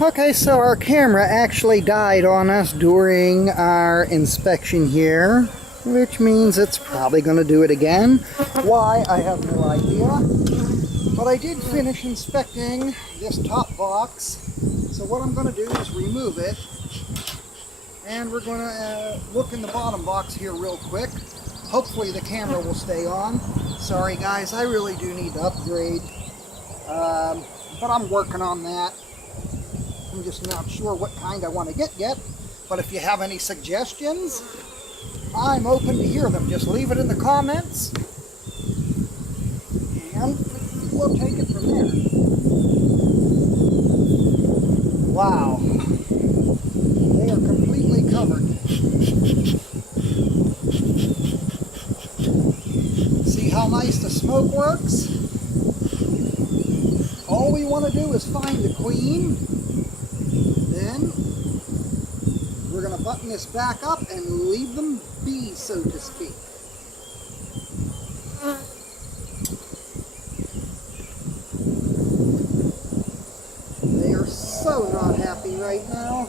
Okay, so our camera actually died on us during our inspection here, which means it's probably going to do it again. Why, I have no idea. But I did finish inspecting this top box, so what I'm going to do is remove it, and we're going to look in the bottom box here real quick. Hopefully the camera will stay on. Sorry guys, I really do need to upgrade, but I'm working on that. I'm just not sure what kind I want to get yet, but if you have any suggestions, I'm open to hear them. Just leave it in the comments, and we'll take it from there. Wow, they are completely covered. See how nice the smoke works? All we want to do is find the queen. Then we're going to button this back up and leave them be, so to speak. They are so not happy right now,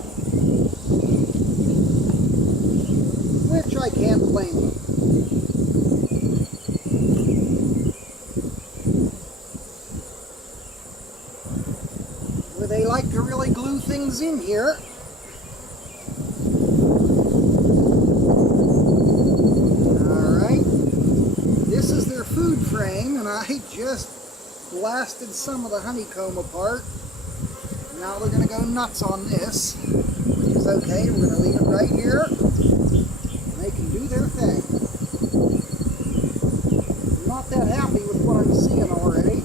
which I can't blame them. They like to really glue things in here. Alright, this is their food frame, and I just blasted some of the honeycomb apart. Now they're going to go nuts on this, which is okay. We're going to leave it right here. They can do their thing. I'm not that happy with what I'm seeing already.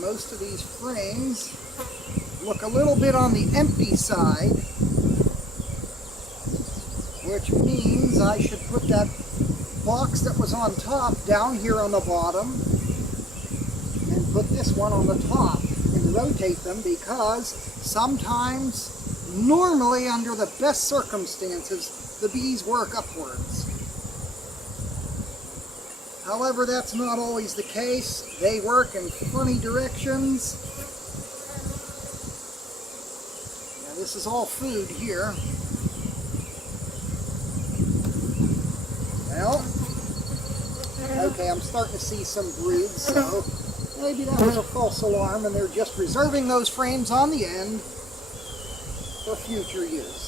Most of these frames look a little bit on the empty side, which means I should put that box that was on top down here on the bottom and put this one on the top and rotate them, because sometimes, normally under the best circumstances, the bees work upwards. However, that's not always the case. They work in funny directions. Now, this is all food here. Well, okay, I'm starting to see some broods, so maybe that was a false alarm and they're just reserving those frames on the end for future use.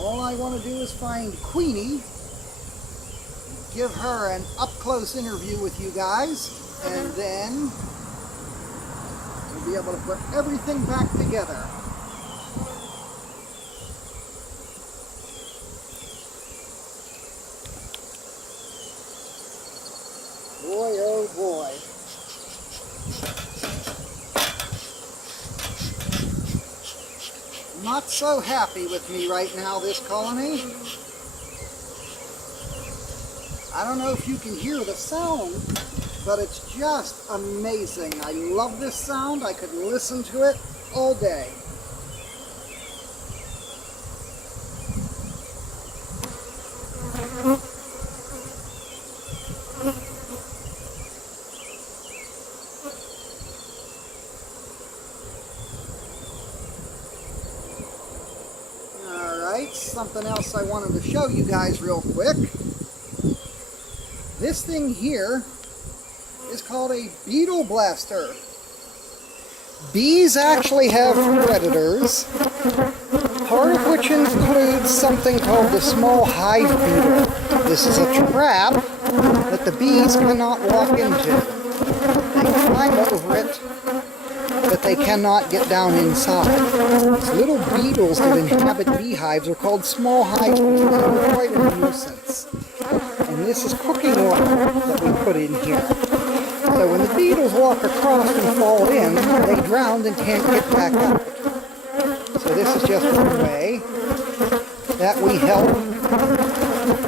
All I want to do is find Queenie, give her an up-close interview with you guys, and then we'll be able to put everything back together. Boy, oh boy. Not so happy with me right now, this colony. I don't know if you can hear the sound, but it's just amazing. I love this sound. I could listen to it all day. Something else I wanted to show you guys real quick. This thing here is called a beetle blaster. Bees actually have predators, part of which includes something called the small hive beetle. This is a trap that the bees cannot walk into. They climb over it, but they cannot get down inside. These little beetles that inhabit beehives are called small hive beetles, and they're quite a nuisance. And this is cooking water that we put in here. So when the beetles walk across and fall in, they drown and can't get back up. So this is just one way that we help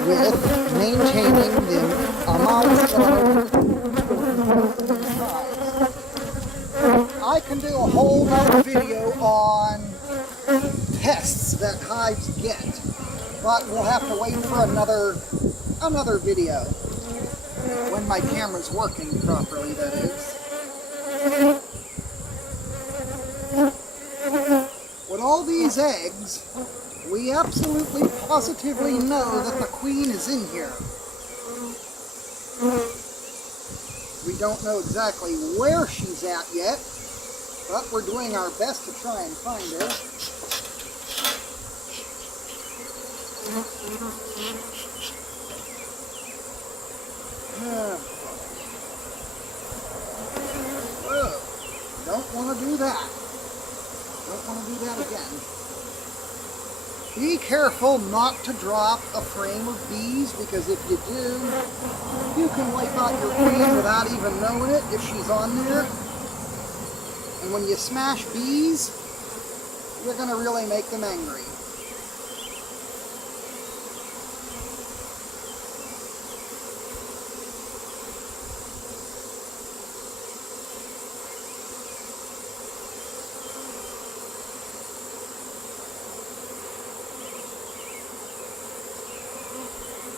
with maintaining the amount of I can do a whole nother video on pests that hives get. But we'll have to wait for another video when my camera's working properly, that is. With all these eggs, we absolutely positively know that the queen is in here. We don't know exactly where she's at yet, but we're doing our best to try and find her. Whoa, don't want to do that. Don't want to do that again. Be careful not to drop a frame of bees, because if you do, you can wipe out your queen without even knowing it if she's on there. And when you smash bees, you're going to really make them angry.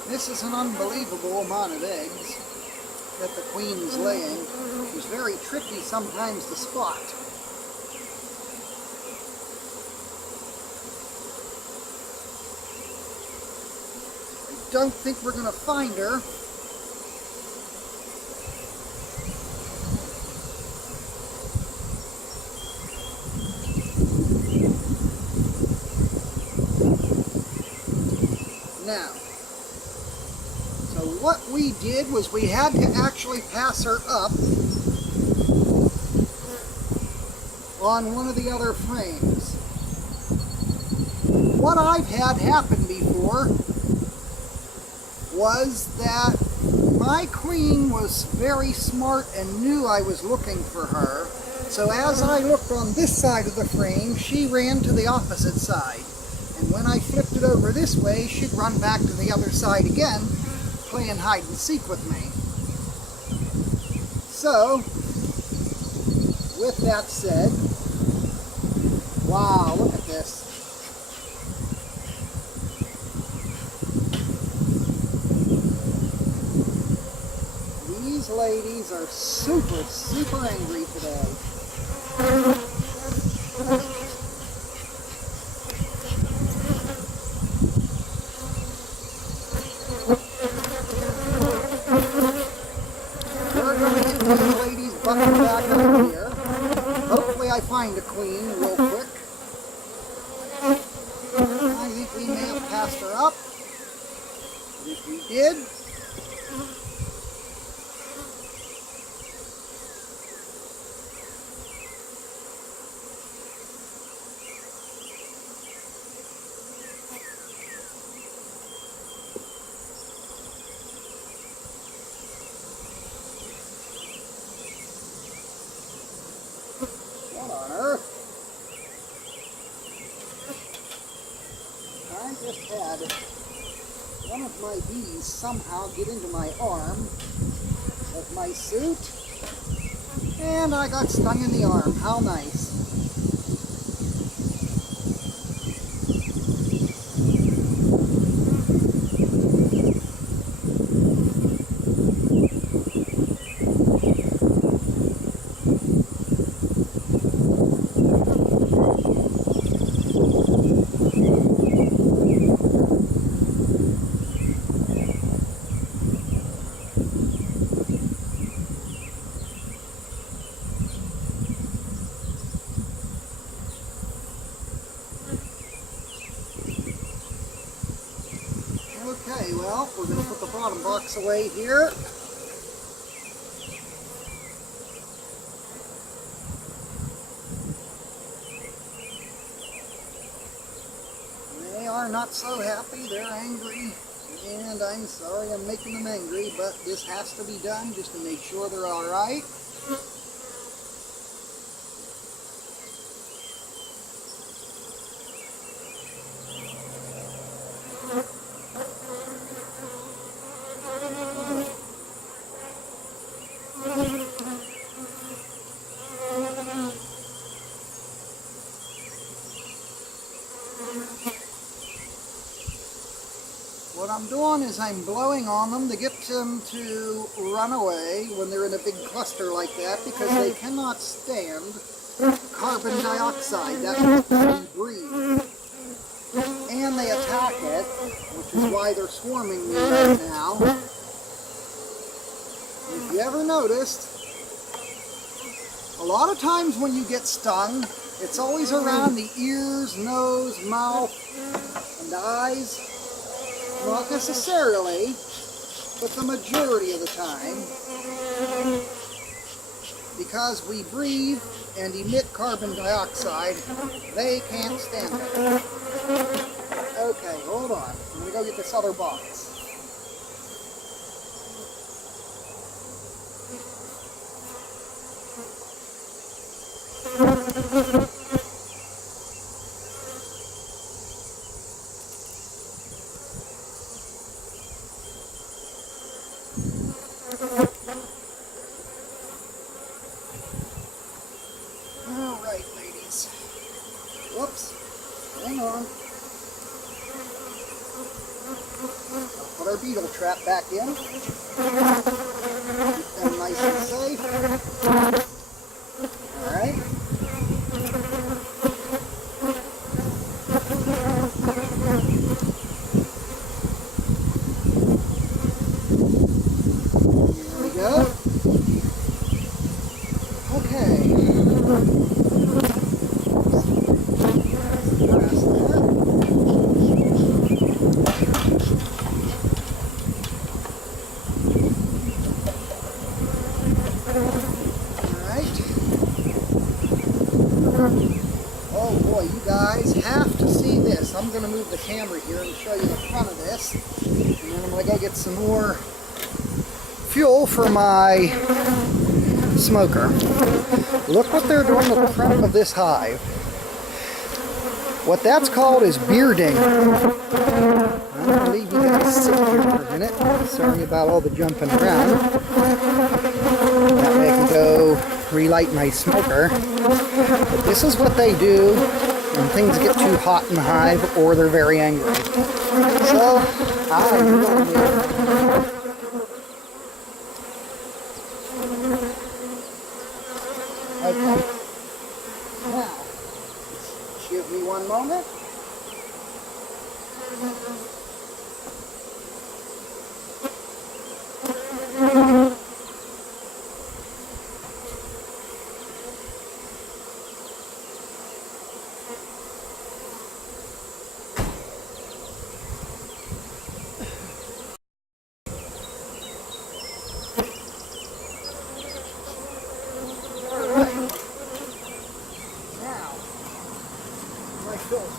This is an unbelievable amount of eggs that the queen's laying. She's very tricky sometimes to spot. I don't think we're going to find her. Now, so what we did was we had to actually pass her up on one of the other frames. What I've had happen before was that my queen was very smart and knew I was looking for her. So as I looked on this side of the frame, she ran to the opposite side. And when I flipped it over this way, she'd run back to the other side again, playing hide and seek with me. So, with that said, wow, look at this. These ladies are super, super angry today. Back over here. Hopefully I find a queen real quick. I think we may have passed her up. But if we did, I just had one of my bees somehow get into my arm of my suit, and I got stung in the arm. How nice. Okay, well, we're going to put the bottom box away here. They are not so happy, they're angry, and I'm sorry I'm making them angry, but this has to be done just to make sure they're alright. What I'm doing is I'm blowing on them to get them to run away when they're in a big cluster like that, because they cannot stand carbon dioxide that we breathe. And they attack it, which is why they're swarming me right now. If you ever noticed, a lot of times when you get stung, it's always around the ears, nose, mouth, and eyes. Not necessarily, but the majority of the time. Because we breathe and emit carbon dioxide, they can't stand it. Okay, hold on. I'm going to go get this other box. Alright, ladies. Whoops. Hang on. I'll put our beetle trap back in. Keep them nice and safe. Alright. There we go. Okay. Oh boy, you guys have to see this. I'm going to move the camera here and show you the front of this. And then I'm going to go get some more fuel for my smoker. Look what they're doing at the front of this hive. What that's called is bearding. I'm going to leave you guys sit here for a minute. Sorry about all the jumping around. That way I can go relight my smoker. But this is what they do when things get too hot in the hive or they're very angry. So, I really need. Okay. Now, give me one moment.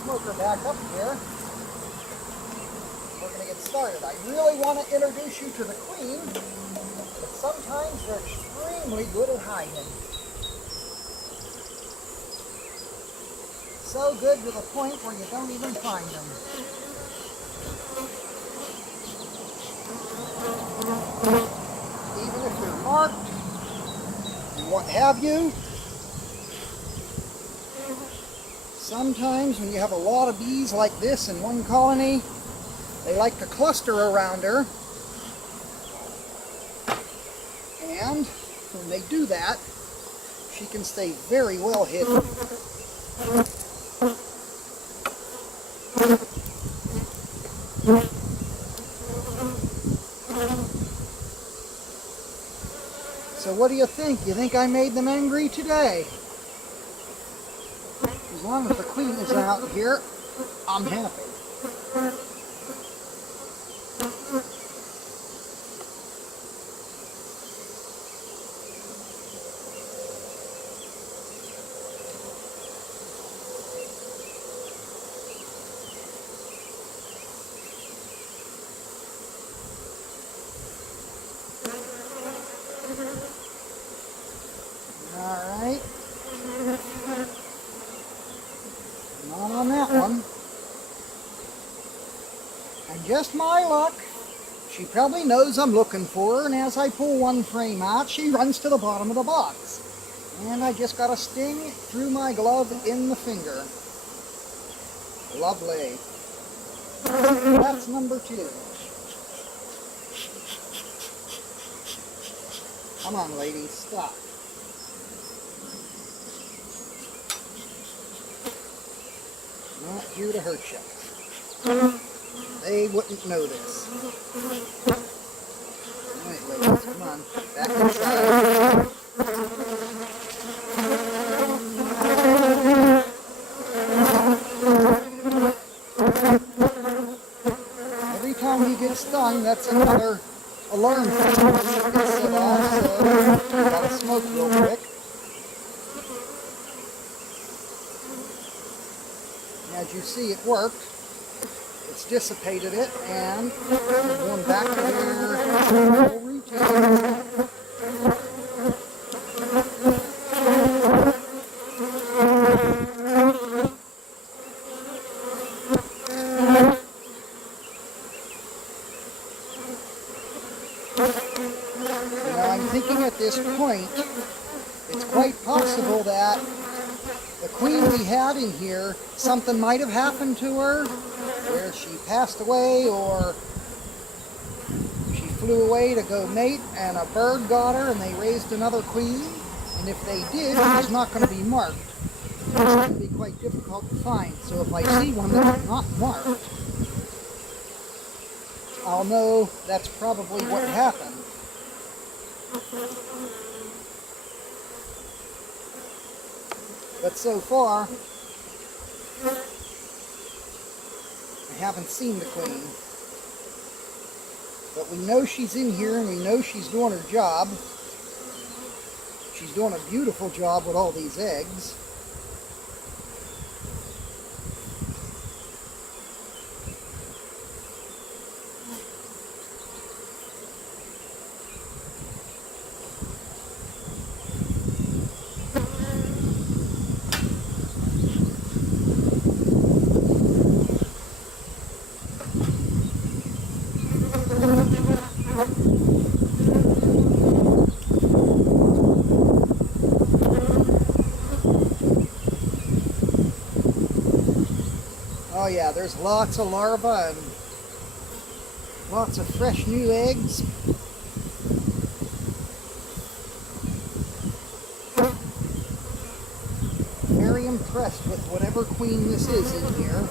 Smoker back up here. We're going to get started. I really want to introduce you to the queen, but sometimes they're extremely good at hiding. So good to the point where you don't even find them. Even if they're marked and what have you. Sometimes when you have a lot of bees like this in one colony, they like to cluster around her. And when they do that, she can stay very well hidden. So what do you think? You think I made them angry today? As long as the queen is out here, I'm happy. All right. Not on that one. And just my luck, she probably knows I'm looking for her, and as I pull one frame out, she runs to the bottom of the box. And I just got a sting through my glove in the finger. Lovely. That's number 2. Come on, lady, stop. Not here to hurt you. They wouldn't notice. Alright, ladies, come on. Back inside. Every time he gets stung, that's another alarm that gets set off, so you gotta smoke real quick. As you see, it worked. It's dissipated it, and we're going back to their normal routine. Now, I'm thinking at this point, it's quite possible that the queen we had in here, something might have happened to her, where she passed away or she flew away to go mate and a bird got her and they raised another queen. And if they did, she's not going to be marked. It's going to be quite difficult to find. So if I see one that's not marked, I'll know that's probably what happened. But so far, I haven't seen the queen. But we know she's in here and we know she's doing her job. She's doing a beautiful job with all these eggs. Oh yeah, there's lots of larvae and lots of fresh new eggs. Very impressed with whatever queen this is in here.